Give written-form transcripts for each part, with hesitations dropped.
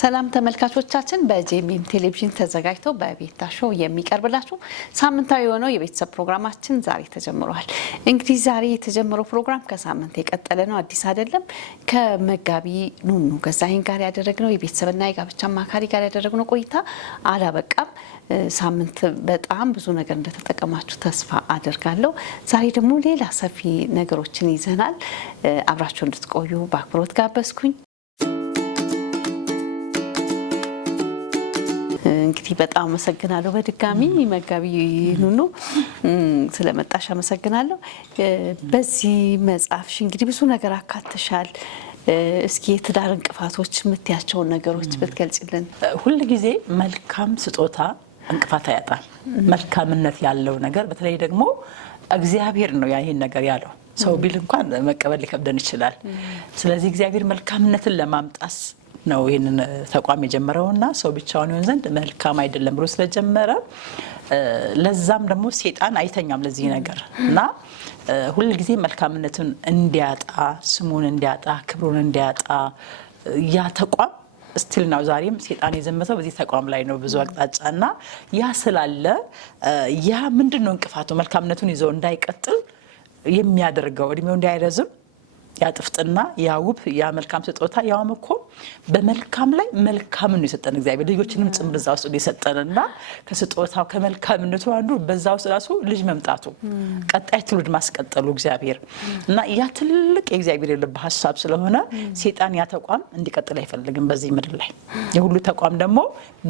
ሰላም ተመልካቾቻችን በጄኤምኤም ቴሌቪዥን ተዘጋጅቶ በቤታ ሾው የሚቀርብላችሁ ሳምንታዊ የሆነው የቤተሰብ ፕሮግራማችን ዛሬ ተጀምሯል። እንግዲህ ዛሬ የተጀመረው ፕሮግራም ከሳምንት የቀጠለ ነው፣ አዲስ አይደለም። ከመጋቢ ኑኑ ገዛኸኝ ጋር ያደረግነው የቤተሰብና የጋብቻ አማካሪ ጋር ያደረግነው ቆይታ አላበቃም። ሳምንት በጣም ብዙ ነገር እንደተጠቀማችሁ ተስፋ አደርጋለሁ። ዛሬ ደግሞ ሌላ ሰፊ ነገሮችን ይዘናል። አብራችሁ እንድትቆዩ በአክብሮት ጋበዝኩኝ። እንግዲህ በጣም አመሰግናለሁ በድጋሚ መጋቢ ኑኑ ስለመጣሽ አመሰግናለሁ። በዚህ መጽሐፍሽ እንግዲህ ብዙ ነገር አካተሻል። እስኪ የትዳር እንቅፋቶች የምትያቸውን ነገሮች ብትገልጽልን። ሁሉ ጊዜ መልካም ስጦታ እንቅፋት አያጣም። መልካምነት ያለው ነገር በተለይ ደግሞ እግዚአብሔር ነው ይሄን ነገር ያለው። ሰው ቢል እንኳን መቀበል ሊከብደን ይችላል። ስለዚህ እግዚአብሔር መልካምነትን ለማምጣት ነው ይሄንን ተቋም የጀመረውና ሰው ብቻውን ይሆን ዘንድ መልካም አይደለም ብሎ ስለጀመረ ለዛም ደግሞ ሰይጣን አይተኛም ለዚህ ነገር እና ሁሉ ጊዜ መልካምነቱን እንዲያጣ፣ ስሙን እንዲያጣ፣ ክብሩን እንዲያጣ ያ ተቋም ስቲል ነው ዛሬም ሰይጣን የዘመተው በዚህ ተቋም ላይ ነው ብዙ አቅጣጫና ያ ስላለ ያ ምንድነው እንቅፋቱ መልካምነቱን ይዞ እንዳይቀጥል የሚያደርገው እድሜው እንዳይረዝም ያጥፍጥና ያውብ ያ መልካም ስጦታ ያውም እኮ በመልካም ላይ መልካም ነው የሰጠን እግዚአብሔር ልጆችንም ጭምር እዛ ውስጥ የሰጠንና ከስጦታው ከመልካምነቱ አንዱ በዛው ራሱ ልጅ መምጣቱ ቀጣይ ትውልድ ማስቀጠሉ እግዚአብሔር እና ያ ትልቅ የእግዚአብሔር ልብ ሐሳብ ስለሆነ ሰይጣን ያ ተቋም እንዲቀጥል አይፈልግም በዚህ ምድር ላይ የሁሉ ተቋም ደግሞ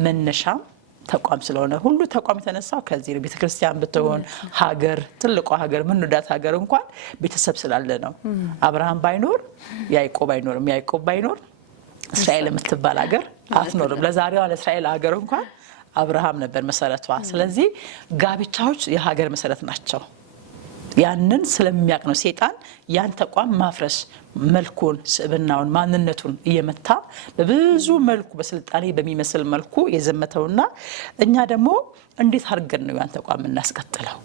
መነሻም ተቋም ስለሆነ ሁሉ ተቋም የተነሳው ከዚህ ነው። ቤተክርስቲያን ብትሆን ሀገር ትልቋ ሀገር ምን ወዳት ሀገር እንኳን ቤተሰብ ስላለ ነው። አብርሃም ባይኖር ያዕቆብ አይኖርም፣ ያዕቆብ ባይኖር እስራኤል የምትባል ሀገር አትኖርም። ለዛሬዋ ለእስራኤል ሀገር እንኳን አብርሃም ነበር መሰረቷ። ስለዚህ ጋብቻዎች የሀገር መሰረት ናቸው። ያንን ስለሚያቅ ነው ሰይጣን ያን ተቋም ማፍረስ መልኩን ስብናውን ማንነቱን እየመታ በብዙ መልኩ በስልጣኔ በሚመስል መልኩ የዘመተውና እኛ ደግሞ እንዴት አድርገን ነው ያን ተቋም እናስቀጥለው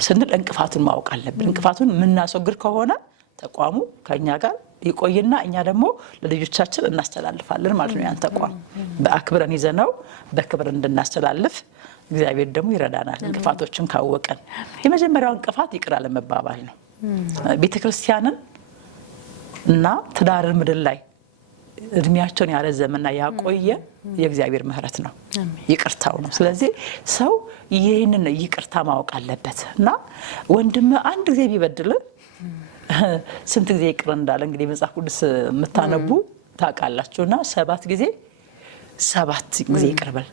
ስንል እንቅፋቱን ማወቅ አለብን። እንቅፋቱን ምናስወግድ ከሆነ ተቋሙ ከኛ ጋር ይቆይና እኛ ደግሞ ለልጆቻችን እናስተላልፋለን ማለት ነው። ያን ተቋም በአክብረን ይዘነው በክብር እንድናስተላልፍ እግዚአብሔር ደግሞ ይረዳናል። እንቅፋቶችን ካወቀን የመጀመሪያው እንቅፋት ይቅር አለመባባል ነው። ቤተክርስቲያንን እና ትዳር ምድር ላይ እድሜያቸውን ያረዘመና ያቆየ የእግዚአብሔር ምህረት ነው፣ ይቅርታው ነው። ስለዚህ ሰው ይሄንን ይቅርታ ማወቅ አለበት እና ወንድም አንድ ጊዜ ቢበድል ስንት ጊዜ ይቅር እንዳለ እንግዲህ መጽሐፍ ቅዱስ የምታነቡ ታውቃላችሁና 7 ጊዜ ይቅር በል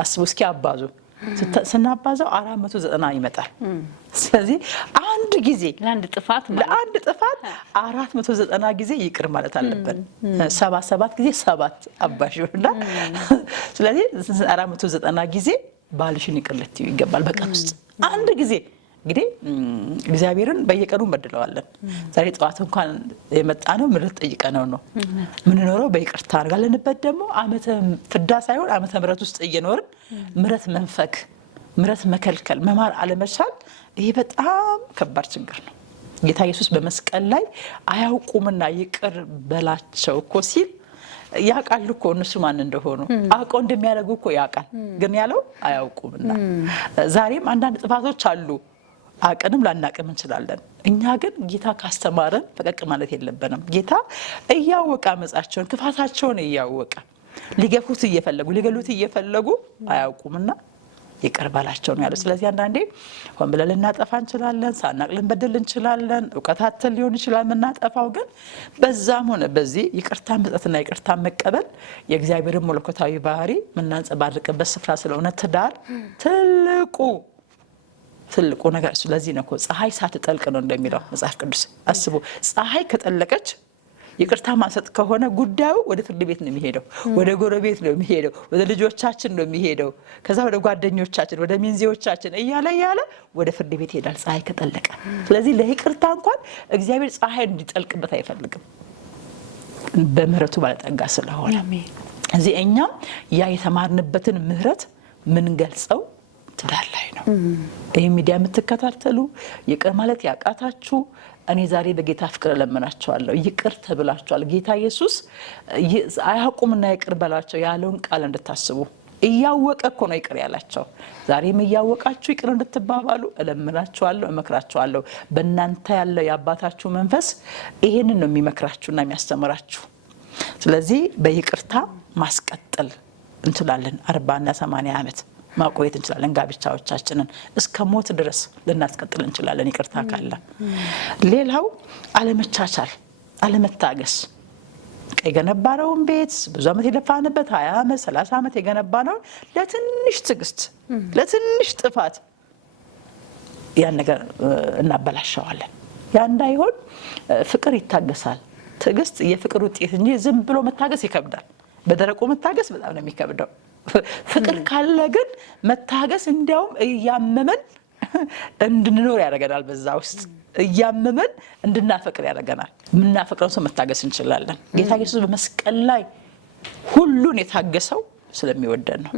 አስቡ እስኪ አባዙ ስናባዛው 490 ይመጣል። ስለዚህ አንድ ጊዜ ለአንድ ጥፋት 490 ጊዜ ይቅር ማለት አለበት። 7 ጊዜ 7 አባሽውና ስለዚህ 490 ጊዜ ባልሽን ይቅር ልትዩ ይገባል በቀን ውስጥ አንድ ጊዜ። እንግዲህ እግዚአብሔርን በየቀኑ እንበድለዋለን። ዛሬ ጠዋት እንኳን የመጣነው ምሕረት ጠይቀነው ነው ምንኖረው በይቅርታ አድርጋለንበት ደግሞ ዓመተ ፍዳ ሳይሆን ዓመተ ምሕረት ውስጥ እየኖርን ምሕረት መንፈክ ምሕረት መከልከል መማር አለመቻል ይሄ በጣም ከባድ ችግር ነው። ጌታ ኢየሱስ በመስቀል ላይ አያውቁምና ይቅር በላቸው እኮ ሲል ያውቃል እኮ እነሱ ማን እንደሆኑ አውቀው እንደሚያደርጉ እኮ ያውቃል፣ ግን ያለው አያውቁምና ዛሬም አንዳንድ ጥፋቶች አሉ አቀንም ላናቀም እንችላለን። እኛ ግን ጌታ ካስተማረን ፈቀቅ ማለት የለብንም። ጌታ እያወቀ አመጻቸውን ክፋታቸውን እያወቀ ሊገፉት እየፈለጉ ሊገሉት እየፈለጉ አያውቁምና ይቅር በላቸው ነው ያለው። ስለዚህ አንዳንዴ ሆን ብለን ልናጠፋ እንችላለን፣ ሳናቅ ልንበድል እንችላለን፣ ዕውቀታችን ሊሆን ይችላል የምናጠፋው። ግን በዛም ሆነ በዚህ ይቅርታ መስጠትና ይቅርታ መቀበል የእግዚአብሔርን መለኮታዊ ባህሪ የምናንጸባርቅበት ስፍራ ስለሆነ ትዳር ትልቁ ነገር ስለዚህ ነው እኮ ፀሐይ ሳትጠልቅ ነው እንደሚለው መጽሐፍ ቅዱስ። አስቡ ፀሐይ ከጠለቀች ይቅርታ ማሰጥ ከሆነ ጉዳዩ ወደ ፍርድ ቤት ነው የሚሄደው፣ ወደ ጎረቤት ነው የሚሄደው፣ ወደ ልጆቻችን ነው የሚሄደው፣ ከዛ ወደ ጓደኞቻችን ወደ ሚንዚዎቻችን እያለ ወደ ፍርድ ቤት ይሄዳል ፀሐይ ከጠለቀ። ስለዚህ ለይቅርታ እንኳን እግዚአብሔር ፀሐይ እንዲጠልቅበት አይፈልግም በምህረቱ ባለጠጋ ስለሆነ። እዚህ እኛም ያ የተማርንበትን ምህረት ምን ገልጸው ትዳር ላይ ነው። ይሄ ሚዲያ የምትከታተሉ ይቅር ማለት ያቃታችሁ እኔ ዛሬ በጌታ ፍቅር ለምናቸዋለሁ ይቅር ተብላችኋል ጌታ ኢየሱስ አያውቁምና ይቅር በላቸው ያለውን ቃል እንድታስቡ እያወቀ እኮ ነው ይቅር ያላቸው ዛሬም እያወቃችሁ ይቅር እንድትባባሉ እለምናችኋለሁ እመክራችኋለሁ በእናንተ ያለው የአባታችሁ መንፈስ ይሄንን ነው የሚመክራችሁና የሚያስተምራችሁ ስለዚህ በይቅርታ ማስቀጠል እንችላለን 40 እና 80 ዓመት ማቆየት እንችላለን ጋብቻዎቻችንን እስከ ሞት ድረስ ልናስቀጥል እንችላለን ይቅርታ ካለ ሌላው አለመቻቻል አለመታገስ የገነባነውን ቤት ብዙ ዓመት የለፋንበት 20 ዓመት 30 ዓመት የገነባነውን ለትንሽ ትግስት ለትንሽ ጥፋት ያን ነገር እናበላሻዋለን ያ እንዳይሆን ፍቅር ይታገሳል ትግስት የፍቅር ውጤት እንጂ ዝም ብሎ መታገስ ይከብዳል በደረቁ መታገስ በጣም ነው የሚከብደው ፍቅር ካለ ግን መታገስ እንዲያውም ያመመን እንድንኖር ያደርገናል በዛ ውስጥ ያመመን እንድናፈቅር ያደርገናል ምንናፈቅረው ሰው መታገስ እንችላለን ጌታ ኢየሱስ በመስቀል ላይ ሁሉን የታገሰው ስለሚወደን ነው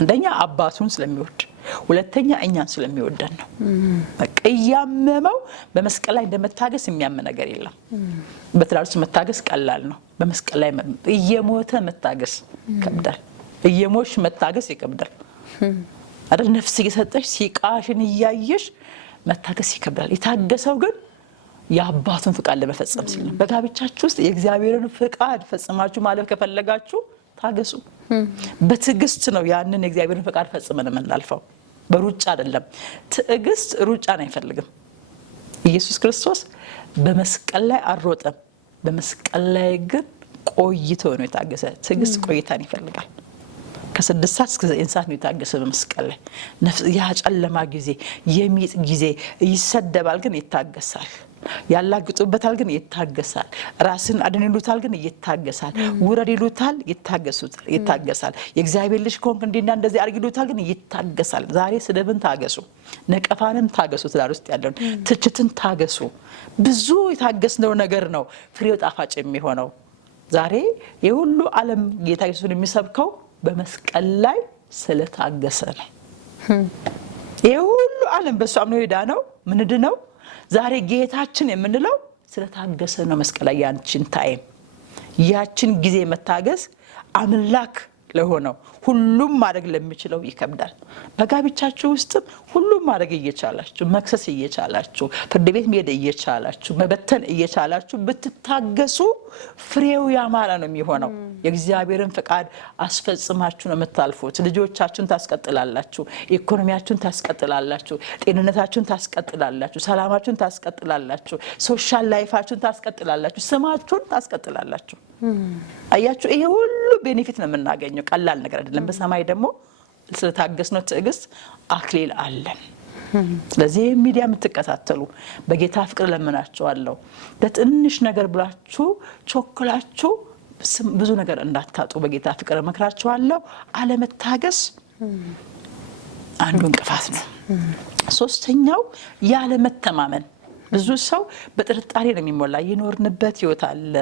አንደኛ አባቱን ስለሚወድ ሁለተኛ እኛን ስለሚወደን ነው በቃ ያመመው በመስቀል ላይ እንደመታገስ የሚያም ነገር የለም በትዳር ውስጥ መታገስ ቀላል ነው በመስቀል ላይ እየሞተ መታገስ ይከብዳል እየሞሽ መታገስ ይከብዳል አይደል ነፍስ እየሰጠሽ ሲቃሽን እያየሽ መታገስ ይከብዳል የታገሰው ግን የአባቱን ፍቃድ ለመፈጸም ሲል ነው በጋብቻችሁ ውስጥ የእግዚአብሔርን ፍቃድ ፈጽማችሁ ማለፍ ከፈለጋችሁ ታገሱ በትዕግስት ነው ያንን የእግዚአብሔርን ፍቃድ ፈጽመን የምናልፈው በሩጫ አይደለም ትዕግስት ሩጫን አይፈልግም ኢየሱስ ክርስቶስ በመስቀል ላይ አልሮጠም በመስቀል ላይ ግን ቆይቶ ነው የታገሰ ትዕግስት ቆይታን ይፈልጋል ከ6 ሰዓት እስከ 9 ሰዓት ነው የታገሰ በመስቀል ላይ ነፍስ ያጨለማ ጊዜ የሚጥ ጊዜ ይሰደባል ግን ይታገሳል ያላግጡበታል ግን ይታገሳል ራስን አድንሉታል ግን ይታገሳል ውረድ ይሉታል ይታገሳል የእግዚአብሔር ልጅ ኮንክ እንዲና እንደዚህ አርግሉታል ግን ይታገሳል ዛሬ ስደብን ታገሱ ነቀፋንም ታገሱ ትዳር ውስጥ ያለውን ትችትን ታገሱ ብዙ የታገስነው ነገር ነው ፍሬው ጣፋጭ የሚሆነው ዛሬ የሁሉ ዓለም ጌታ ኢየሱስን የሚሰብከው በመስቀል ላይ ስለታገሰ ነው የሁሉ ዓለም በሱ አምኖ ይዳነው ምንድነው ዛሬ ጌታችን የምንለው ስለታገሰ ነው መስቀል ላይ ያችን ጊዜ መታገስ አምላክ ለሆነው ሁሉም ማድረግ ለሚችለው ይከብዳል በጋብቻችሁ ውስጥ ሁሉም ማድረግ እየቻላችሁ መክሰስ እየቻላችሁ ፍርድ ቤት መሄድ እየቻላችሁ መበተን እየቻላችሁ ብትታገሱ ፍሬው ያማረ ነው የሚሆነው የእግዚአብሔርን ፍቃድ አስፈጽማችሁ ነው የምታልፉት ልጆቻችሁን ታስቀጥላላችሁ ኢኮኖሚያችሁን ታስቀጥላላችሁ ጤንነታችሁን ታስቀጥላላችሁ ሰላማችሁን ታስቀጥላላችሁ ሶሻል ላይፋችሁን ታስቀጥላላችሁ ስማችሁን ታስቀጥላላችሁ አያችሁ ይሄ ሁሉ ቤኔፊት ነው የምናገኘው ቀላል ነገር አይደለም በሰማይ ደግሞ ስለታገስነው ትዕግስት አክሊል አለን ስለዚህ ሚዲያ የምትከታተሉ በጌታ ፍቅር ለምናችኋለሁ ለትንሽ ነገር ብላችሁ ቾክላችሁ ብዙ ነገር እንዳታጡ በጌታ ፍቅር መክራችኋለሁ አለመታገስ አንዱ እንቅፋት ነው ሶስተኛው ያለመተማመን ብዙ ሰው በጥርጣሬ ነው የሚሞላ ይኖርንበት ህይወት አለ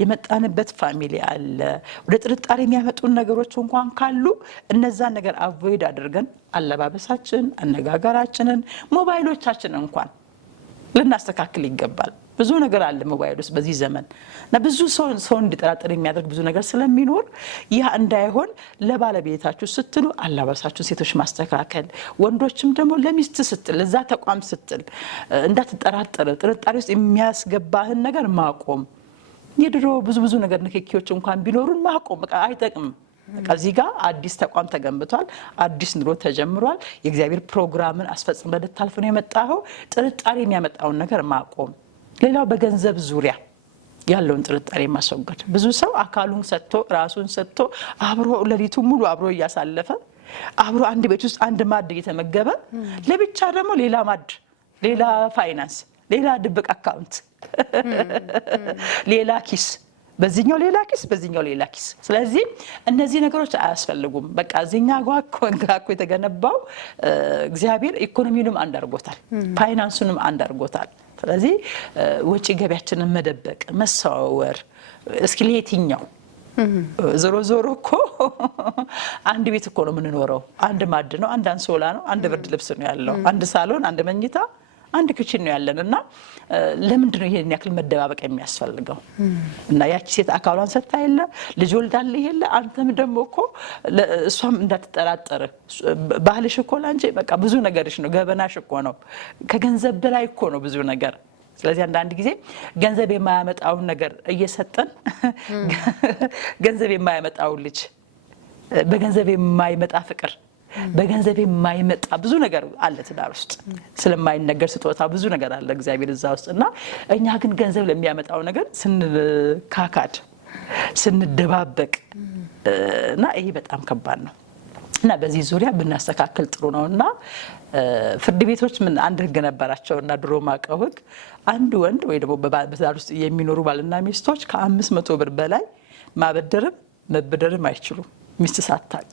የመጣንበት ፋሚሊ አለ ወደ ጥርጣሬ የሚያመጡ ነገሮች እንኳን ካሉ እነዛን ነገር አቮይድ አድርገን አለባበሳችን አነጋገራችንን ሞባይሎቻችን እንኳን ልናስተካክል ይገባል ብዙ ነገር አለ ሞባይል ውስጥ በዚህ ዘመን እና ብዙ ሰው እንዲጠራጠር የሚያደርግ ብዙ ነገር ስለሚኖር ያ እንዳይሆን ለባለቤታችሁ ስትሉ አለባበሳችሁ ሴቶች ማስተካከል ወንዶችም ደግሞ ለሚስት ስትል ለዛ ተቋም ስትል እንዳትጠራጠር ጥርጣሬ ውስጥ የሚያስገባህን ነገር ማቆም የድሮ ብዙ ነገር ንክኪዎች እንኳን ቢኖሩን ማቆም በቃ አይጠቅም ከዚህ ጋር አዲስ ተቋም ተገንብቷል አዲስ ኑሮ ተጀምሯል የእግዚአብሔር ፕሮግራምን አስፈጽመህ ልታልፍ ነው የመጣኸው ጥርጣሬ የሚያመጣውን ነገር ማቆም ሌላው በገንዘብ ዙሪያ ያለውን ጥርጣሬ ማስወገድ ብዙ ሰው አካሉን ሰጥቶ ራሱን ሰጥቶ አብሮ ለሊቱ ሙሉ አብሮ ያሳለፈ አብሮ አንድ ቤት ውስጥ አንድ ማድ እየተመገበ ለብቻ ደግሞ ሌላ ማድ ሌላ ፋይናንስ ሌላ ድብቅ አካውንት ሌላ ኪስ በዚህኛው ሌላ ኪስ ስለዚህ እነዚህ ነገሮች አያስፈልጉም በቃ እዚህኛ ጋር የተገነባው እግዚአብሔር ኢኮኖሚውንም አንድ አድርጎታል ፋይናንሱንም አንድ አድርጎታል ስለዚህ ወጪ ገቢያችንን መደበቅ መሰዋወር እስኪ ለየትኛው ዞሮ እኮ አንድ ቤት እኮ ነው የምንኖረው አንድ ማድ ነው አንድ አንሶላ ነው አንድ ብርድ ልብስ ነው ያለው አንድ ሳሎን አንድ መኝታ አንድ ክችን ነው ያለንና ለምንድን ነው ይሄን ያክል መደባበቅ የሚያስፈልገው? እና ያቺ ሴት አካሏን ሰጥታ የለ ልጅ ወልዳለህ የለ አንተም ደግሞ እኮ እሷም እንዳትጠራጠር ባህልሽ እኮ ላንቺ በቃ ብዙ ነገርሽ ነው፣ ገበናሽ እኮ ነው፣ ከገንዘብ በላይ እኮ ነው ብዙ ነገር። ስለዚህ አንዳንድ ጊዜ ገንዘብ የማያመጣውን ነገር እየሰጠን ገንዘብ የማያመጣውን ልጅ በገንዘብ የማይመጣ ፍቅር በገንዘብ የማይመጣ ብዙ ነገር አለ ትዳር ውስጥ ስለማይነገር ስጦታ ብዙ ነገር አለ እግዚአብሔር እዛ ውስጥ እና እኛ ግን ገንዘብ ለሚያመጣው ነገር ስንካካድ ስንደባበቅ እና ይሄ በጣም ከባድ ነው እና በዚህ ዙሪያ ብናስተካክል ጥሩ ነውና ፍርድ ቤቶች ምን አንድ ህግ ነበራቸውና ድሮ ማቀው ህግ አንድ ወንድ ወይ ደግሞ በትዳር ውስጥ የሚኖሩ ባልና ሚስቶች ከ500 ብር በላይ ማበደርም መበደርም አይችሉም ሚስት ሳታቅ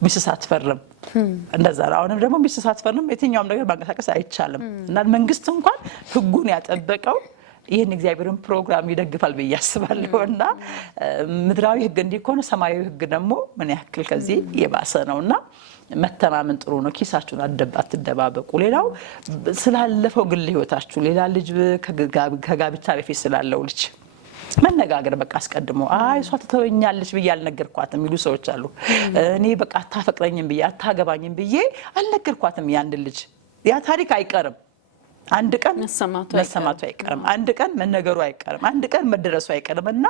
ሚስት ሳትፈርም እንደዛ ነው። አሁንም ደግሞ ሚስት ሳትፈርም የትኛውም ነገር ማንቀሳቀስ አይቻልም እና መንግስት እንኳን ህጉን ያጠበቀው ይህን እግዚአብሔርን ፕሮግራም ይደግፋል ብዬ አስባለሁና ምድራዊ ህግ እንዲሆን ሰማያዊ ህግ ደግሞ ምን ያክል ከዚህ የባሰ ነውና መተማመን ጥሩ ነው። ኪሳችሁን አትደባበቁ። ሌላው ስላለፈው ግል ህይወታችሁ ሌላ ልጅ ከጋብቻ በፊት ስላለው ልጅ መነጋገር በቃ አስቀድሞ አይ እሷ ትተወኛለች ብዬ አልነገርኳትም የሚሉ ሰዎች አሉ። እኔ በቃ አታፈቅረኝም ብዬ አታገባኝም ብዬ አልነገርኳትም። ያን ልጅ ያ ታሪክ አይቀርም። አንድ ቀን መሰማቱ አይቀርም። አንድ ቀን መነገሩ አይቀርም። አንድ ቀን መደረሱ አይቀርም እና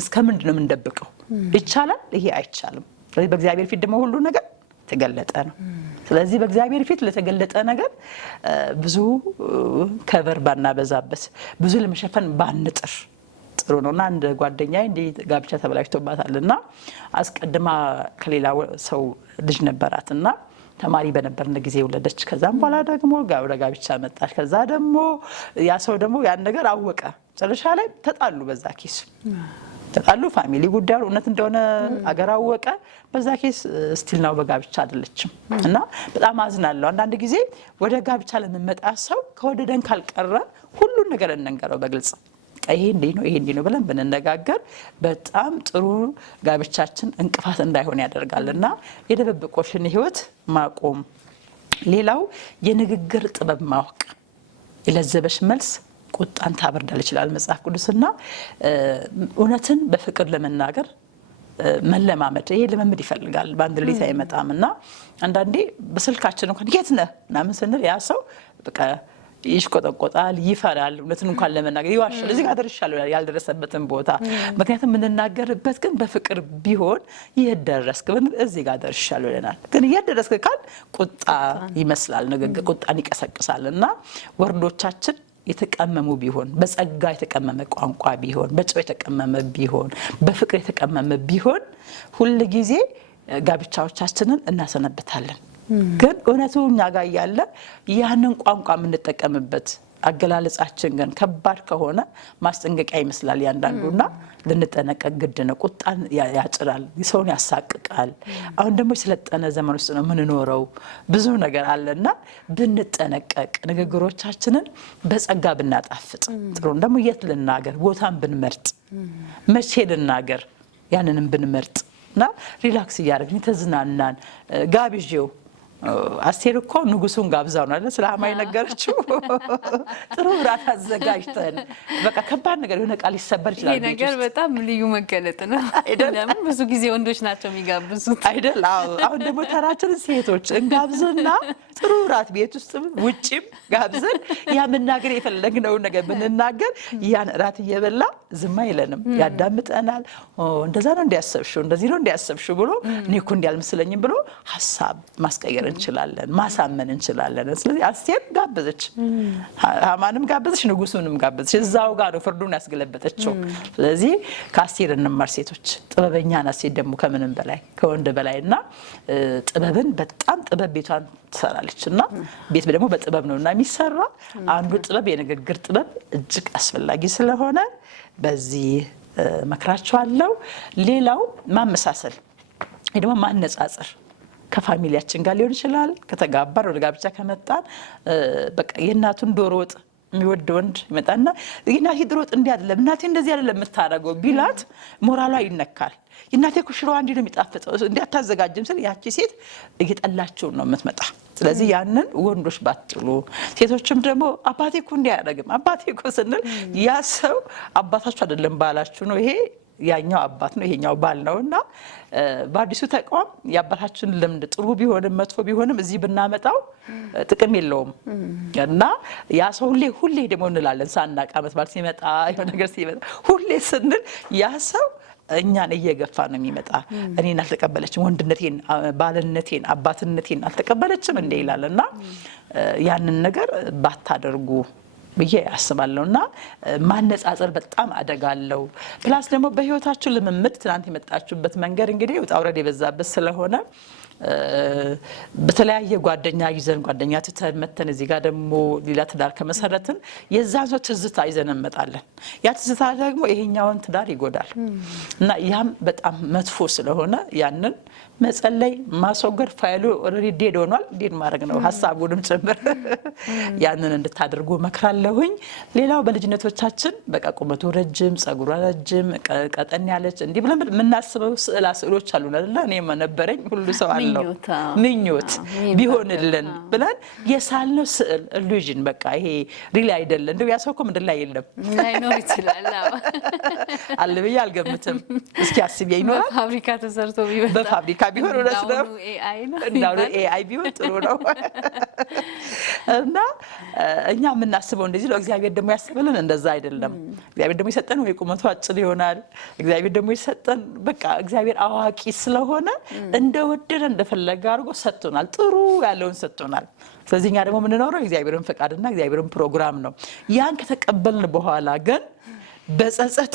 እስከምንድን ነው የምንደብቀው? ይቻላል? ይሄ አይቻልም። ስለዚህ በእግዚአብሔር ፊት ደግሞ ሁሉ ነገር ተገለጠ ነው። ስለዚህ በእግዚአብሔር ፊት ለተገለጠ ነገር ብዙ ከበር ባናበዛበት ብዙ ለመሸፈን ባንጥር ጥሩ ነውና አንድ ጓደኛዬ እንደ ጋብቻ ተበላሽቶባታልና አስቀድማ ከሌላ ሰው ልጅ ነበራትና ተማሪ በነበርነ ጊዜ ወለደች። ከዛም በኋላ ደግሞ ጋብቻ መጣች። ከዛ ደግሞ ያ ሰው ደግሞ ያን ነገር አወቀ። መጨረሻ ላይ ተጣሉ። በዛ ኬስ ተጣሉ። ፋሚሊ ጉዳዩ እውነት እንደሆነ አገር አወቀ። በዛ ኬስ ስቲል ነው በጋብቻ አይደለችም እና በጣም አዝናለሁ። አንዳንድ ጊዜ ወደ ጋብቻ ለመመጣ ሰው ከወደደን ካልቀረ ሁሉን ነገር እንንገረው በግልጽ ይሄ እንዴ ነው ይሄ እንዴ ነው ብለን ብንነጋገር በጣም ጥሩ ጋብቻችን እንቅፋት እንዳይሆን ያደርጋልና የደበበቆሽን ህይወት ማቆም። ሌላው የንግግር ጥበብ ማወቅ። የለዘበሽ መልስ ቁጣን ታበርዳለች ይላል መጽሐፍ ቅዱስና እውነትን በፍቅር ለመናገር መለማመድ ይሄ ልምምድ ይፈልጋል። በአንድ ሌሊት አይመጣምና አንዳንዴ በስልካችን እንኳን የት ነህ ምናምን ስንል ያ ሰው በቃ ይሽቆጠቆጣል፣ ይፈራል። እውነትን እንኳን ለመናገር ይዋሻል። እዚህ ጋር ደርሻለሁ ያልደረሰበትን ቦታ ምክንያቱም የምንናገርበት ግን በፍቅር ቢሆን ይደረስክ እዚህ ጋር ደርሻለሁ ይለናል። ግን ይደረስክ ካል ቁጣ ይመስላል ንግግር ቁጣን ይቀሰቅሳል እና ወርዶቻችን የተቀመሙ ቢሆን በጸጋ የተቀመመ ቋንቋ ቢሆን በጨው የተቀመመ ቢሆን በፍቅር የተቀመመ ቢሆን ሁሉ ጊዜ ጋብቻዎቻችንን እናሰነብታለን። ግን እውነቱ እኛ ጋር ያለ ያንን ቋንቋ የምንጠቀምበት አገላለጻችን ግን ከባድ ከሆነ ማስጠንቀቂያ ይመስላል ያንዳንዱና ልንጠነቀቅ ግድ ነው። ቁጣን ያጭራል፣ ሰውን ያሳቅቃል። አሁን ደግሞ የሰለጠነ ዘመን ውስጥ ነው የምንኖረው። ብዙ ነገር አለና ብንጠነቀቅ ንግግሮቻችንን በጸጋ ብናጣፍጥ ጥሩ። ደግሞ የት ልናገር ቦታን ብንመርጥ መቼ ልናገር ያንንም ብንመርጥ እና ሪላክስ እያደረግን ተዝናናን ጋብዤው አስቴር እኮ ንጉሱን ጋብዛው ነው አይደል ስለ ሀማይ ነገረችው። ጥሩ ራት አዘጋጅተን በቃ ከባድ ነገር የሆነ ቃል ይሰበር ይችላል። ይሄ ነገር በጣም ልዩ መገለጥ ነው። ለምን ብዙ ጊዜ ወንዶች ናቸው የሚጋብዙት አይደል? አሁን ደግሞ ተራችንን ሴቶች እንጋብዝና ጥሩ ራት ቤት ውስጥም ውጪም ጋብዘን ያ መናገር የፈለግነው ነገር ብንናገር ያን ራት እየበላ ዝም አይለንም፣ ያዳምጠናል። እንደዛ ነው እንዲያሰብሽው እንደዚህ ነው እንዲያሰብሽው ብሎ እኔ እኮ እንዲያልመስለኝም ብሎ ሐሳብ ማስቀየር እንችላለን፣ ማሳመን እንችላለን። ስለዚህ አስቴር ጋበዘች፣ ሀማንም ጋበዘች፣ ንጉሱንም ጋበዘች። እዛው ጋር ነው ፍርዱን ያስገለበጠችው። ስለዚህ ከአስቴር እንማር ሴቶች። ጥበበኛ ናት ሴት ደግሞ ከምንም በላይ ከወንድ በላይና ጥበብን በጣም ጥበብ ቤቷን ትሰራለችና ቤት ደግሞ በጥበብ ነውና የሚሰራ አንዱ ጥበብ የንግግር ጥበብ እጅግ አስፈላጊ ስለሆነ በዚህ መክራቸዋለሁ። ሌላው ማመሳሰል ወይ ደግሞ ማነጻጸር ከፋሚሊያችን ጋር ሊሆን ይችላል። ከተጋባን ወደ ጋብቻ ከመጣን በቃ የእናቱን ዶሮ ወጥ የሚወድ ወንድ ይመጣና እናቴ ድሮጥ እንዲህ አይደለም እናቴ እንደዚህ አይደለም የምታደርገው ቢላት ሞራሏ ይነካል። እናቴ እኮ ሽሮዋ እንዲህ ነው የሚጣፍጠው እንዲያታዘጋጅም ስል ያቺ ሴት እየጠላችው ነው የምትመጣ። ስለዚህ ያንን ወንዶች ባትሉ፣ ሴቶችም ደግሞ አባቴ እኮ እንዲህ አያደርግም አባቴ እኮ ስንል ያ ሰው አባታችሁ አይደለም ባላችሁ ነው። ይሄ ያኛው አባት ነው ይሄኛው ባል ነውና በአዲሱ ተቋም የአባታችን ልምድ ጥሩ ቢሆንም መጥፎ ቢሆንም እዚህ ብናመጣው ጥቅም የለውም እና ያ ሰው ሁሌ ደግሞ እንላለን ሳናቅ ዓመት በዓል ሲመጣ የሆነ ነገር ሲመጣ ሁሌ ስንል ያ ሰው እኛን እየገፋ ነው የሚመጣ። እኔን አልተቀበለችም፣ ወንድነቴን፣ ባልነቴን፣ አባትነቴን አልተቀበለችም እንደ ይላልና ያንን ነገር ባታደርጉ ብዬ አስባለሁና ማነጻጸር በጣም አደጋለው። ፕላስ ደግሞ በህይወታችሁ ልምምድ ትናንት የመጣችሁበት መንገድ እንግዲህ ውጣ ውረድ የበዛበት ስለሆነ በተለያየ ጓደኛ ይዘን ጓደኛ ትተን መተን እዚህ ጋር ደግሞ ሌላ ትዳር ከመሰረትን የዛን ሰው ትዝታ ይዘን እንመጣለን። ያ ትዝታ ደግሞ ይሄኛውን ትዳር ይጎዳል እና ያም በጣም መጥፎ ስለሆነ ያንን መጸለይ ማስወገድ ፋይሉ ኦልሬዲ ዴድ ሆኗል። ዴድ ማድረግ ነው ሐሳቡንም ጭምር ያንን እንድታደርጉ መክራለሁኝ። ሌላው በልጅነቶቻችን በቃ ቁመቱ ረጅም ጸጉሯ ረጅም ቀጠን ያለች እንዲህ ብለን የምናስበው ስዕሎች አሉን አይደል? እኔም ነበረኝ ሁሉ ሰው አለው ምኞት ቢሆንልን ብለን የሳልነው ስዕል ኢሉዥን በቃ ይሄ ሪል አይደለም። እንደው ያ ሰው እኮ ምድር ላይ የለም ላይኖር ይችላል አለ ብዬ አልገምትም። እስኪ አስቢ ይኖራል በፋብሪካ ተሰርቶ ቢመጣ በፋብሪካ ቢሆን እውነት ነው እንዳው ኤአይ ቢሆን ጥሩ ነው እና እኛ የምናስበው እንደዚህ ነው። እግዚአብሔር ደግሞ ያስበልን እንደዛ አይደለም። እግዚአብሔር ደግሞ የሰጠን ወይ ቁመቱ አጭር ይሆናል። እግዚአብሔር ደግሞ የሰጠን በቃ እግዚአብሔር አዋቂ ስለሆነ እንደወደደ እንደፈለገ አድርጎ ሰጥቶናል። ጥሩ ያለውን ሰጥቶናል። ስለዚህ እኛ ደግሞ የምንኖረው እግዚአብሔርን ፈቃድና እግዚአብሔርን ፕሮግራም ነው። ያን ከተቀበልን በኋላ ግን በጸጸት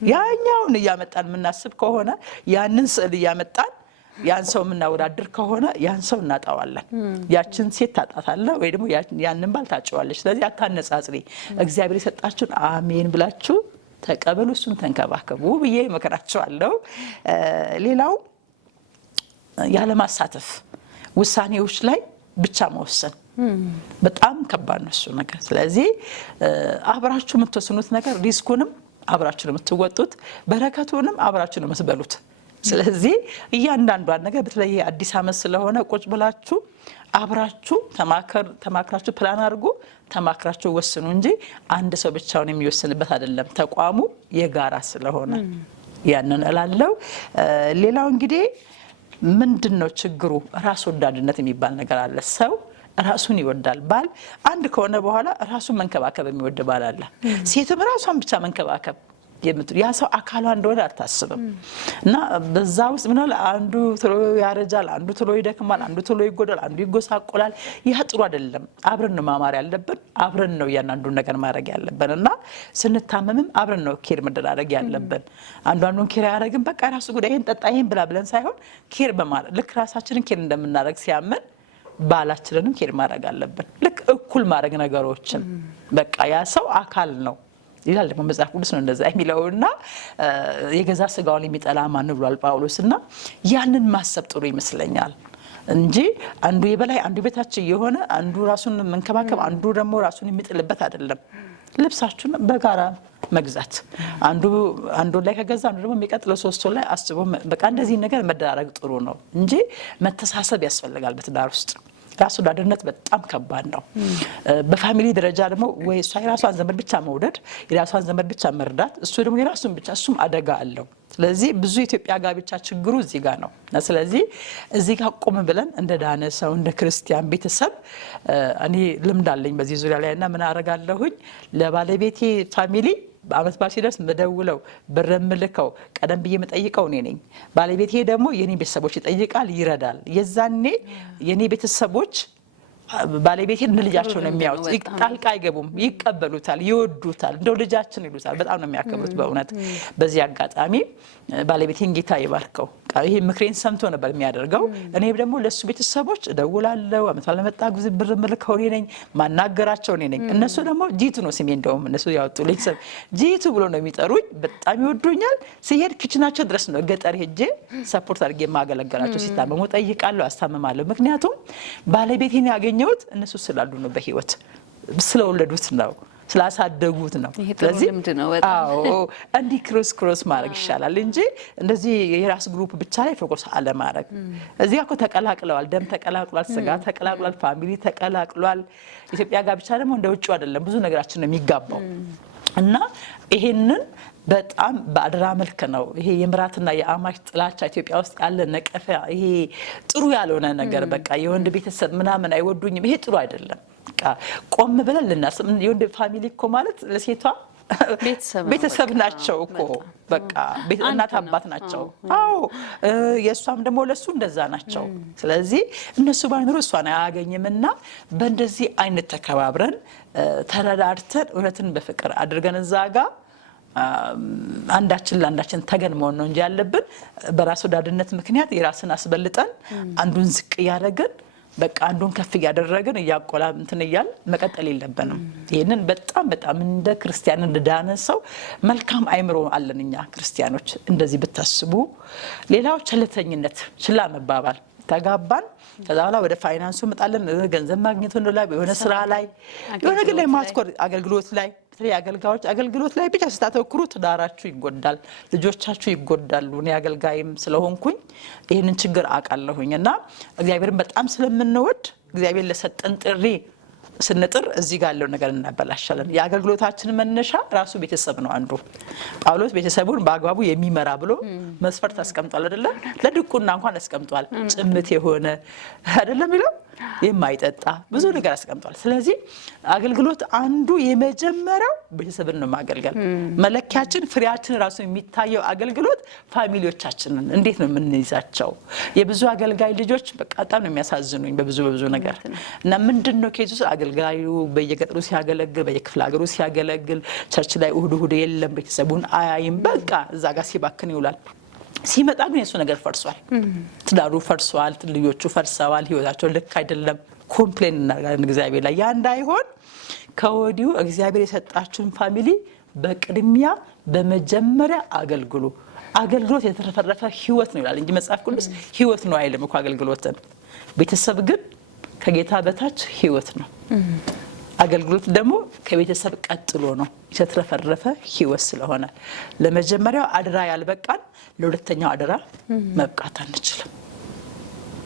ያኛውን እያመጣን የምናስብ ከሆነ ያንን ስዕል እያመጣን ያን ሰው የምናወዳድር ከሆነ ያን ሰው እናጣዋለን። ያችን ሴት ታጣታለህ ወይ ደግሞ ያንን ባል ታጭዋለች። ስለዚህ አታነጻጽሪ። እግዚአብሔር የሰጣችሁን አሜን ብላችሁ ተቀበሉ፣ እሱን ተንከባከቡ ብዬ መከራቸዋለሁ። ሌላው ያለማሳተፍ ውሳኔዎች ላይ ብቻ መወሰን በጣም ከባድ ነው እሱ ነገር። ስለዚህ አብራችሁ የምትወስኑት ነገር ሪስኩንም አብራችሁ የምትወጡት በረከቱንም አብራችሁ ነው የምትበሉት። ስለዚህ እያንዳንዷን ነገር በተለይ አዲስ ዓመት ስለሆነ ቁጭ ብላችሁ አብራችሁ ተማክራችሁ ፕላን አድርጉ፣ ተማክራችሁ ወስኑ እንጂ አንድ ሰው ብቻውን የሚወስንበት አይደለም። ተቋሙ የጋራ ስለሆነ ያንን እላለሁ። ሌላው እንግዲህ ምንድነው ችግሩ? ራስ ወዳድነት የሚባል ነገር አለ። ሰው ራሱን ይወዳል። ባል አንድ ከሆነ በኋላ ራሱን መንከባከብ የሚወድ ባል አለ። ሴትም ራሷን ብቻ መንከባከብ ያ ሰው አካሏ እንደሆነ አታስብም እና በዛ ውስጥ ምናል አንዱ ቶሎ ያረጃል፣ አንዱ ቶሎ ይደክማል፣ አንዱ ቶሎ ይጎዳል፣ አንዱ ይጎሳቆላል። ይህ ጥሩ አይደለም። አብረን ነው ማማር ያለብን፣ አብረን ነው ያንዳንዱን ነገር ማድረግ ያለብን እና ስንታመምም አብረን ነው ኬር መደራረግ ያለብን። አንዱን ኬር ያደረግን በቃ ራሱ ጉዳይ ይሄን ጠጣ ይሄን ብላ ብለን ሳይሆን ኬር በማድረግ ልክ ራሳችንን ኬር እንደምናደርግ ሲያመን ባላችንንም ኬር ማድረግ አለብን። ልክ እኩል ማድረግ ነገሮችን በቃ ያ ሰው አካል ነው ይላል ደግሞ መጽሐፍ ቅዱስ ነው እንደዛ የሚለውና የገዛ ስጋውን የሚጠላ ማን ብሏል ጳውሎስና ያንን ማሰብ ጥሩ ይመስለኛል እንጂ አንዱ የበላይ አንዱ በታች የሆነ አንዱ ራሱን መንከባከብ አንዱ ደግሞ ራሱን የሚጥልበት አይደለም። ልብሳችሁን በጋራ መግዛት አንዱ ላይ ከገዛ አንዱ ደግሞ የሚቀጥለው ሶስቱ ላይ አስቦ በቃ እንደዚህ ነገር መደራረግ ጥሩ ነው እንጂ መተሳሰብ ያስፈልጋል በትዳር ውስጥ። ራስ ወዳድነት በጣም ከባድ ነው። በፋሚሊ ደረጃ ደግሞ ወይ እሷ የራሷን ዘመድ ብቻ መውደድ፣ የራሷን ዘመድ ብቻ መርዳት፣ እሱ ደግሞ የራሱን ብቻ እሱም አደጋ አለው። ስለዚህ ብዙ የኢትዮጵያ ጋብቻ ችግሩ እዚህ ጋር ነው። ስለዚህ እዚህ ጋር ቆም ብለን እንደ ዳነ ሰው እንደ ክርስቲያን ቤተሰብ እኔ ልምድ አለኝ በዚህ ዙሪያ ላይ እና ምን አደርጋለሁኝ ለባለቤቴ ፋሚሊ በአመት በዓል ሲደርስ መደውለው ብር ምልከው ቀደም ብዬ መጠይቀው እኔ ነኝ። ባለቤቴ ደግሞ የኔ ቤተሰቦች ይጠይቃል፣ ይረዳል። የዛኔ የኔ ቤተሰቦች ባለቤቴን ልጃቸው ነው የሚያዩት። ጣልቃ አይገቡም፣ ይቀበሉታል፣ ይወዱታል፣ እንደው ልጃችን ይሉታል። በጣም ነው የሚያከብሩት በእውነት። በዚህ አጋጣሚ ባለቤቴን ጌታ ይባርከው። ይሄ ምክሬን ሰምቶ ነበር የሚያደርገው። እኔ ደግሞ ለሱ ቤተሰቦች እደውላለሁ። አመት በዓል መጣ ጊዜ ብር ምልከው እኔ ነኝ፣ ማናገራቸው እኔ ነኝ። እነሱ ደግሞ ጂቱ ነው ስሜ፣ እንደውም እነሱ ያወጡልኝ ስም ጂቱ ብሎ ነው የሚጠሩኝ። በጣም ይወዱኛል። ሲሄድ ኪችናቸው ድረስ ነው ገጠር ሄጄ ሰፖርት አድርጌ የማገለገላቸው። ሲታመሙ ጠይቃለሁ፣ አስታምማለሁ። ምክንያቱም ባለቤቴን ያገኘሁት እነሱ ስላሉ ነው በህይወት ስለወለዱት ነው ስላሳደጉት ነው። ስለዚህ አዎ እንዲህ ክሮስ ማድረግ ይሻላል እንጂ እንደዚህ የራስ ግሩፕ ብቻ ላይ ፎከስ አለማድረግ። እዚህ እኮ ተቀላቅለዋል፣ ደም ተቀላቅሏል፣ ስጋ ተቀላቅሏል፣ ፋሚሊ ተቀላቅሏል። ኢትዮጵያ ጋር ብቻ ደግሞ እንደ ውጭው አይደለም፣ ብዙ ነገራችን ነው የሚጋባው እና ይሄንን በጣም በአደራ መልክ ነው። ይሄ የምራትና የአማች ጥላቻ ኢትዮጵያ ውስጥ ያለ ነቀፋ፣ ይሄ ጥሩ ያልሆነ ነገር በቃ የወንድ ቤተሰብ ምናምን አይወዱኝም፣ ይሄ ጥሩ አይደለም። በቃ ቆም ብለን ልናስብ። የወንድ ፋሚሊ እኮ ማለት ለሴቷ ቤተሰብ ናቸው እኮ በቃ እናት አባት ናቸው። አዎ የእሷም ደግሞ ለሱ እንደዛ ናቸው። ስለዚህ እነሱ ባይኖሩ እሷን አያገኝምና በእንደዚህ አይነት ተከባብረን ተረዳድተን እውነትን በፍቅር አድርገን እዛ ጋር አንዳችን ለአንዳችን ተገን መሆን ነው እንጂ ያለብን በራስ ወዳድነት ምክንያት የራስን አስበልጠን አንዱን ዝቅ እያደረግን በቃ አንዱን ከፍ እያደረግን እያቆላምጥን እያል መቀጠል የለብንም። ይሄንን በጣም እንደ ክርስቲያን እንደዳነ ሰው መልካም አይምሮ አለን እኛ ክርስቲያኖች እንደዚህ ብታስቡ። ሌላው ቸልተኝነት፣ ችላ መባባል። ተጋባን ከዛ በኋላ ወደ ፋይናንሱ መጣለን፣ ገንዘብ ማግኘቱ ላይ የሆነ ስራ ላይ የሆነ ነገር ላይ ማትኮር፣ አገልግሎት ላይ አገልጋዮች አገልግሎት ላይ ብቻ ስታተኩሩ ትዳራችሁ ይጎዳል፣ ልጆቻችሁ ይጎዳሉ። እኔ አገልጋይም ስለሆንኩኝ ይሄንን ችግር አውቃለሁኝና እግዚአብሔርን በጣም ስለምንወድ እግዚአብሔር ለሰጠን ጥሪ ስንጥር እዚህ ጋር ያለው ነገር እናበላሻለን። የአገልግሎታችን መነሻ ራሱ ቤተሰብ ነው። አንዱ ጳውሎስ ቤተሰቡን በአግባቡ የሚመራ ብሎ መስፈርት አስቀምጧል አይደለ? ለድቁና እንኳን አስቀምጧል። ጭምት የሆነ አይደለም ይለው የማይጠጣ ብዙ ነገር አስቀምጧል። ስለዚህ አገልግሎት አንዱ የመጀመሪያው ቤተሰብን ነው ማገልገል። መለኪያችን ፍሬያችን ራሱ የሚታየው አገልግሎት ፋሚሊዎቻችንን እንዴት ነው የምንይዛቸው? የብዙ አገልጋይ ልጆች በጣም ነው የሚያሳዝኑኝ በብዙ ነገር እና ምንድነው ከኢየሱስ አገልጋዩ በየገጠሩ ሲያገለግል በየክፍለ ሀገሩ ሲያገለግል ቸርች ላይ እሁድ የለም፣ ቤተሰቡን አያይም፣ በቃ እዛ ጋር ሲባክን ይውላል። ሲመጣ ግን የሱ ነገር ፈርሷል፣ ትዳሩ ፈርሷል፣ ልጆቹ ፈርሰዋል፣ ህይወታቸው ልክ አይደለም። ኮምፕሌን እናደርጋለን እግዚአብሔር ላይ። ያ እንዳይሆን ከወዲሁ እግዚአብሔር የሰጣችሁን ፋሚሊ በቅድሚያ በመጀመሪያ አገልግሉ። አገልግሎት የተረፈረፈ ህይወት ነው ይላል እንጂ መጽሐፍ ቅዱስ ህይወት ነው አይልም እኮ አገልግሎትን። ቤተሰብ ግን ከጌታ በታች ህይወት ነው። አገልግሎት ደግሞ ከቤተሰብ ቀጥሎ ነው የተረፈረፈ ህይወት ስለሆነ ለመጀመሪያው አደራ ያልበቃን ለሁለተኛው አደራ መብቃት አንችልም።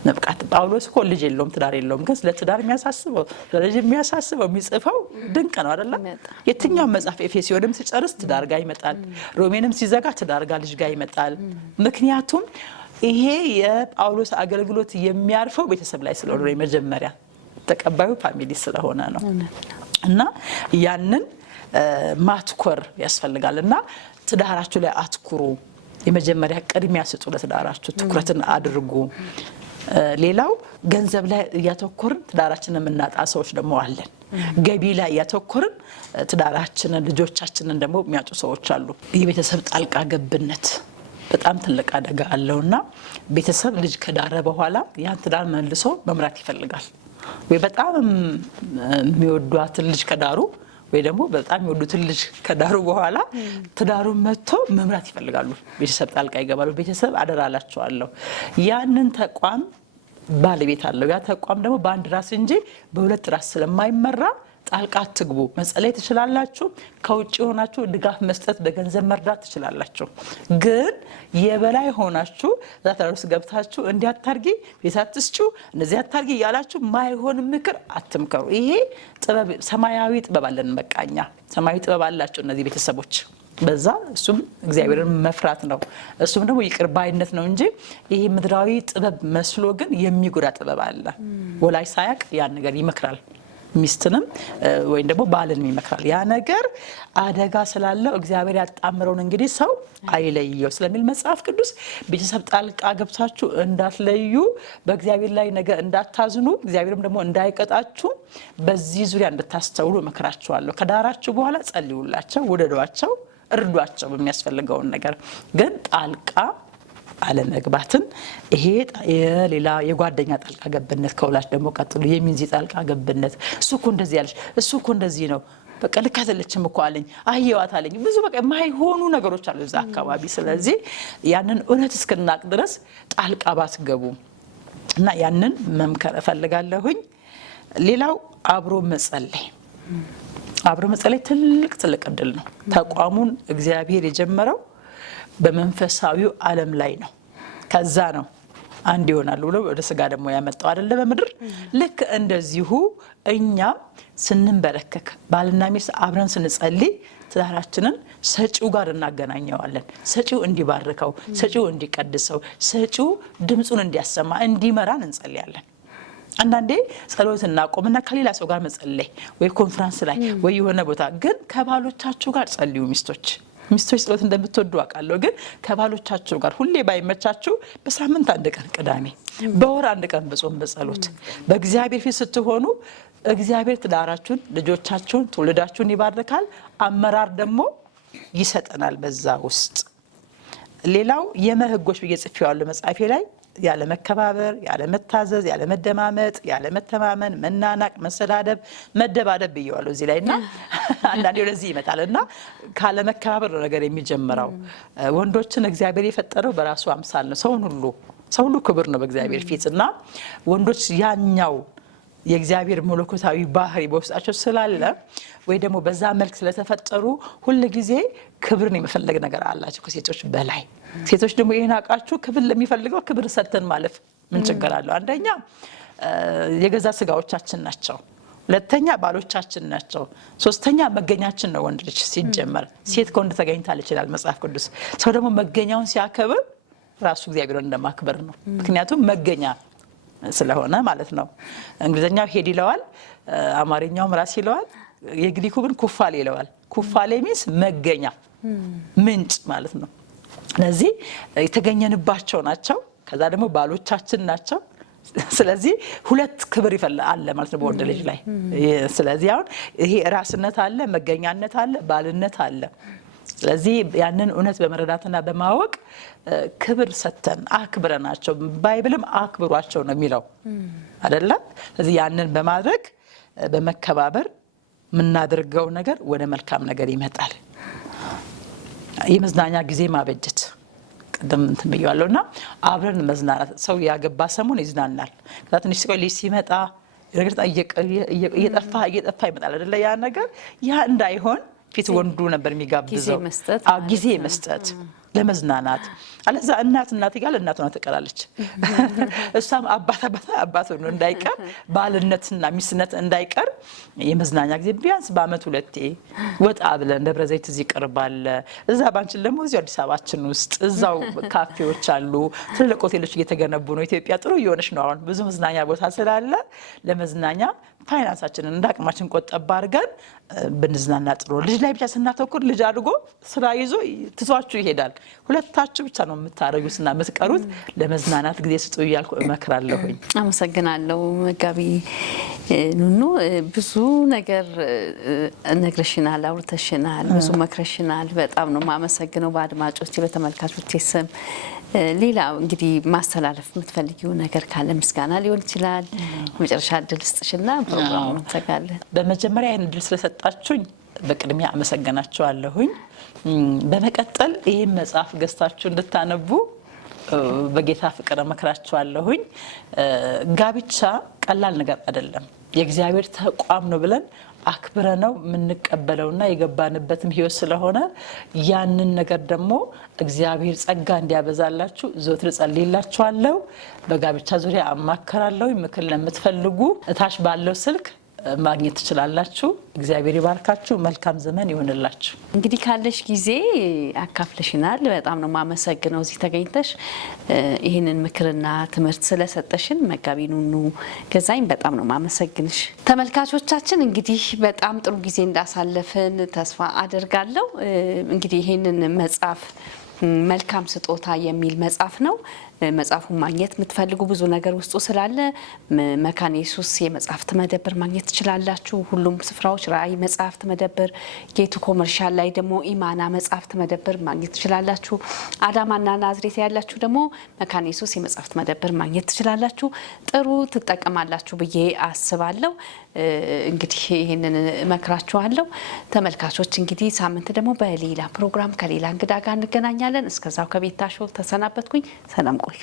መብቃት ጳውሎስ እኮ ልጅ የለውም ትዳር የለውም፣ ግን ስለ ትዳር የሚያሳስበው ስለዚህ የሚያሳስበው የሚጽፈው ድንቅ ነው አይደለ? የትኛው መጽሐፍ ኤፌሶንም ሲጨርስ ትዳር ጋር ይመጣል፣ ሮሜንም ሲዘጋ ትዳር ጋር ልጅ ጋር ይመጣል። ምክንያቱም ይሄ የጳውሎስ አገልግሎት የሚያርፈው ቤተሰብ ላይ ስለሆነ የመጀመሪያ ተቀባዩ ፋሚሊ ስለሆነ ነው። እና ያንን ማትኮር ያስፈልጋልና ትዳራችሁ ላይ አትኩሩ። የመጀመሪያ ቅድሚያ ስጡ፣ ለትዳራችሁ ትኩረትን አድርጉ። ሌላው ገንዘብ ላይ እያተኮርን ትዳራችንን የምናጣ ሰዎች ደግሞ አለን። ገቢ ላይ እያተኮርን ትዳራችንን ልጆቻችንን ደግሞ የሚያጡ ሰዎች አሉ። የቤተሰብ ጣልቃ ገብነት በጣም ትልቅ አደጋ አለውና ቤተሰብ ልጅ ከዳረ በኋላ ያን ትዳር መልሶ መምራት ይፈልጋል። ወይ በጣም የሚወዷትን ልጅ ከዳሩ ወይ ደግሞ በጣም የሚወዱትን ልጅ ከዳሩ በኋላ ትዳሩን መጥቶ መምራት ይፈልጋሉ። ቤተሰብ ጣልቃ ይገባሉ። ቤተሰብ አደራ አላቸዋለሁ። ያንን ተቋም ባለቤት አለው። ያ ተቋም ደግሞ በአንድ ራስ እንጂ በሁለት ራስ ስለማይመራ ጣልቃ አትግቡ። መጸለይ ትችላላችሁ፣ ከውጭ ሆናችሁ ድጋፍ መስጠት በገንዘብ መርዳት ትችላላችሁ። ግን የበላይ ሆናችሁ ዛታው ውስጥ ገብታችሁ እንዲያታርጊ ቤታትስጩ እነዚህ አታርጊ ያላችሁ ማይሆን ምክር አትምከሩ። ይሄ ጥበብ ሰማያዊ ጥበብ አለን። በቃኛ ሰማያዊ ጥበብ አላችሁ እነዚህ ቤተሰቦች። በዛ እሱም እግዚአብሔርን መፍራት ነው። እሱም ደግሞ ይቅር ባይነት ነው እንጂ ይሄ ምድራዊ ጥበብ መስሎ ግን የሚጎዳ ጥበብ አለ። ወላጅ ሳያቅ ያን ነገር ይመክራል። ሚስትንም ወይም ደግሞ ባልን ይመክራል። ያ ነገር አደጋ ስላለው እግዚአብሔር ያጣምረውን እንግዲህ ሰው አይለየው ስለሚል መጽሐፍ ቅዱስ ቤተሰብ ጣልቃ ገብታችሁ እንዳትለዩ፣ በእግዚአብሔር ላይ ነገር እንዳታዝኑ፣ እግዚአብሔርም ደግሞ እንዳይቀጣችሁ በዚህ ዙሪያ እንድታስተውሉ እመክራችኋለሁ። ከዳራችሁ በኋላ ጸልዩላቸው፣ ውደዷቸው፣ እርዷቸው በሚያስፈልገውን ነገር። ግን ጣልቃ አለመግባትን ይሄ የሌላ የጓደኛ ጣልቃ ገብነት ከወላጅ ደግሞ ቀጥሎ የሚንዚ ጣልቃ ገብነት እሱ እኮ እንደዚህ ያለሽ እሱ እኮ እንደዚህ ነው በቃ ልክ አይደለችም እኮ አለኝ አየዋት አለኝ ብዙ በቃ የማይሆኑ ነገሮች አሉ እዛ አካባቢ። ስለዚህ ያንን እውነት እስክናቅ ድረስ ጣልቃ ባትገቡ እና ያንን መምከር እፈልጋለሁኝ። ሌላው አብሮ መጸለይ አብሮ መጸለይ ትልቅ እድል ነው። ተቋሙን እግዚአብሔር የጀመረው በመንፈሳዊው ዓለም ላይ ነው። ከዛ ነው አንድ ይሆናል ብሎ ወደ ስጋ ደግሞ ያመጣው አይደለ በምድር። ልክ እንደዚሁ እኛም ስንንበረከክ ባልና ሚስት አብረን ስንጸልይ ትዳራችንን ሰጪው ጋር እናገናኘዋለን። ሰጪው እንዲባርከው፣ ሰጪው እንዲቀድሰው፣ ሰጪው ድምጹን እንዲያሰማ እንዲመራን እንጸልያለን። አንዳንዴ ጸሎት እናቆምና ከሌላ ሰው ጋር መጸለይ ወይ ኮንፈረንስ ላይ ወይ የሆነ ቦታ። ግን ከባሎቻችሁ ጋር ጸልዩ። ሚስቶች ጸሎት እንደምትወዱ አውቃለሁ። ግን ከባሎቻችሁ ጋር ሁሌ ባይመቻችሁ በሳምንት አንድ ቀን ቅዳሜ፣ በወር አንድ ቀን በጾም በጸሎት በእግዚአብሔር ፊት ስትሆኑ እግዚአብሔር ትዳራችሁን፣ ልጆቻችሁን፣ ትውልዳችሁን ይባርካል። አመራር ደግሞ ይሰጠናል በዛ ውስጥ። ሌላው የመህጎች ብዬ ጽፌዋለሁ መጽሐፌ ላይ ያለ መከባበር፣ ያለ መታዘዝ፣ ያለ መደማመጥ፣ ያለ መተማመን፣ መናናቅ፣ መሰዳደብ፣ መደባደብ ብዬዋለሁ እዚህ ላይና አንዳንዴ ወደዚህ ይመጣልና ካለ መከባበር ነው ነገር የሚጀምረው። ወንዶችን እግዚአብሔር የፈጠረው በራሱ አምሳል ነው። ሰው ሁሉ ክብር ነው በእግዚአብሔር ፊት እና ወንዶች ያኛው የእግዚአብሔር መለኮታዊ ባህሪ በውስጣቸው ስላለ ወይ ደግሞ በዛ መልክ ስለተፈጠሩ ሁሉ ጊዜ ክብርን የመፈለግ ነገር አላቸው ከሴቶች በላይ። ሴቶች ደግሞ ይሄን አቃችሁ ክብር ለሚፈልገው ክብር ሰጥተን ማለፍ ምን ችግር አለው? አንደኛ የገዛ ስጋዎቻችን ናቸው። ሁለተኛ ባሎቻችን ናቸው። ሶስተኛ መገኛችን ነው ወንድ ልጅ ሲጀመር። ሴት ከወንድ ተገኝታለች ይላል መጽሐፍ ቅዱስ። ሰው ደግሞ መገኛውን ሲያከብር ራሱ እግዚአብሔርን እንደማክበር ነው። ምክንያቱም መገኛ ስለሆነ ማለት ነው። እንግሊዘኛው ሄድ ይለዋል፣ አማርኛውም ራስ ይለዋል፣ የግሪኩ ግን ኩፋሌ ይለዋል። ኩፋሌ ሚንስ መገኛ ምንጭ ማለት ነው። ስለዚህ የተገኘንባቸው ናቸው። ከዛ ደግሞ ባሎቻችን ናቸው። ስለዚህ ሁለት ክብር አለ ማለት ነው በወንድ ልጅ ላይ። ስለዚህ አሁን ይሄ ራስነት አለ፣ መገኛነት አለ፣ ባልነት አለ። ስለዚህ ያንን እውነት በመረዳትና በማወቅ ክብር ሰተን አክብረናቸው፣ ባይብልም አክብሯቸው ነው የሚለው አይደለ? ስለዚህ ያንን በማድረግ በመከባበር የምናደርገው ነገር ወደ መልካም ነገር ይመጣል። የመዝናኛ ጊዜ ማበጀት ቅድም እንትን ብያለሁና አብረን መዝናናት። ሰው ያገባ ሰሞን ይዝናናል። ከዛ ትንሽ ሲቆይ ልጅ ሲመጣ ረግጣ እየጠፋ ይመጣል አይደለ? ያ ነገር ያ እንዳይሆን ፊት ወንዱ ነበር የሚጋብዘው ጊዜ መስጠት ለመዝናናት። አለዛ እናት ጋር እናቷ ተቀላለች። እሷም አባት ነው እንዳይቀር፣ ባልነትና ሚስትነት እንዳይቀር የመዝናኛ ጊዜ ቢያንስ በአመት 2 ወጣ ብለን ደብረ ዘይት እዚህ ይቀርባል። እዛ ባንችል ደግሞ እዚህ አዲስ አበባችን ውስጥ እዛው ካፌዎች አሉ፣ ትልልቅ ሆቴሎች እየተገነቡ ነው። ኢትዮጵያ ጥሩ እየሆነች ነው አሁን። ብዙ መዝናኛ ቦታ ስላለ ለመዝናኛ ፋይናንሳችንን እንዳቅማችን ቆጠባ አድርገን ብንዝናና ጥሩ። ልጅ ላይ ብቻ ስናተኩር ልጅ አድጎ ስራ ይዞ ትቷችሁ ይሄዳል። ሁለታችሁ ብቻ ነው የምታረጉትና የምትቀሩት። ለመዝናናት ጊዜ ስጡ እያልኩ እመክራለሁኝ። አመሰግናለሁ መጋቢ ኑኑ። ብዙ ነገር ነግረሽናል፣ አውርተሽናል፣ ብዙ መክረሽናል። በጣም ነው የማመሰግነው በአድማጮቼ በተመልካቾቼ ስም። ሌላ እንግዲህ ማስተላለፍ የምትፈልጊው ነገር ካለ ምስጋና ሊሆን ይችላል። መጨረሻ እድል ስጥሽና ፕሮግራሙን እንዘጋለን። በመጀመሪያ ይህን እድል ስለሰጣችሁኝ በቅድሚያ አመሰግናችኋለሁኝ። በመቀጠል ይህን መጽሐፍ ገዝታችሁ እንድታነቡ በጌታ ፍቅር እመክራችኋለሁኝ። ጋብቻ ቀላል ነገር አይደለም። የእግዚአብሔር ተቋም ነው ብለን አክብረነው የምንቀበለውና የገባንበትም ህይወት ስለሆነ ያንን ነገር ደግሞ እግዚአብሔር ጸጋ እንዲያበዛላችሁ ዘወትር ጸልይላችኋለሁ። በጋብቻ ዙሪያ አማከራለሁ። ምክር ለምትፈልጉ እታች ባለው ስልክ ማግኘት ትችላላችሁ። እግዚአብሔር ይባርካችሁ። መልካም ዘመን ይሁንላችሁ። እንግዲህ ካለሽ ጊዜ አካፍለሽናል። በጣም ነው የማመሰግነው እዚህ ተገኝተሽ ይህንን ምክርና ትምህርት ስለሰጠሽን መጋቢ ኑኑ ገዛኝ በጣም ነው የማመሰግንሽ። ተመልካቾቻችን እንግዲህ በጣም ጥሩ ጊዜ እንዳሳለፍን ተስፋ አደርጋለሁ። እንግዲህ ይህንን መጽሐፍ መልካም ስጦታ የሚል መጽሐፍ ነው። መጽሐፉን ማግኘት የምትፈልጉ ብዙ ነገር ውስጡ ስላለ መካነ ኢየሱስ የመጽሐፍት መደብር ማግኘት ትችላላችሁ። ሁሉም ስፍራዎች ራእይ መጽሐፍት መደብር፣ ጌቱ ኮመርሻል ላይ ደግሞ ኢማና መጽሐፍት መደብር ማግኘት ትችላላችሁ። አዳማና ናዝሬት ያላችሁ ደግሞ መካነ ኢየሱስ የመጽሐፍት መደብር ማግኘት ትችላላችሁ። ጥሩ ትጠቀማላችሁ ብዬ አስባለሁ። እንግዲህ ይህንን እመክራችኋለሁ። ተመልካቾች እንግዲህ ሳምንት ደግሞ በሌላ ፕሮግራም ከሌላ እንግዳ ጋር እንገናኛለን። እስከዛው ከቤታሾ ተሰናበትኩኝ። ሰላም ቆዩ።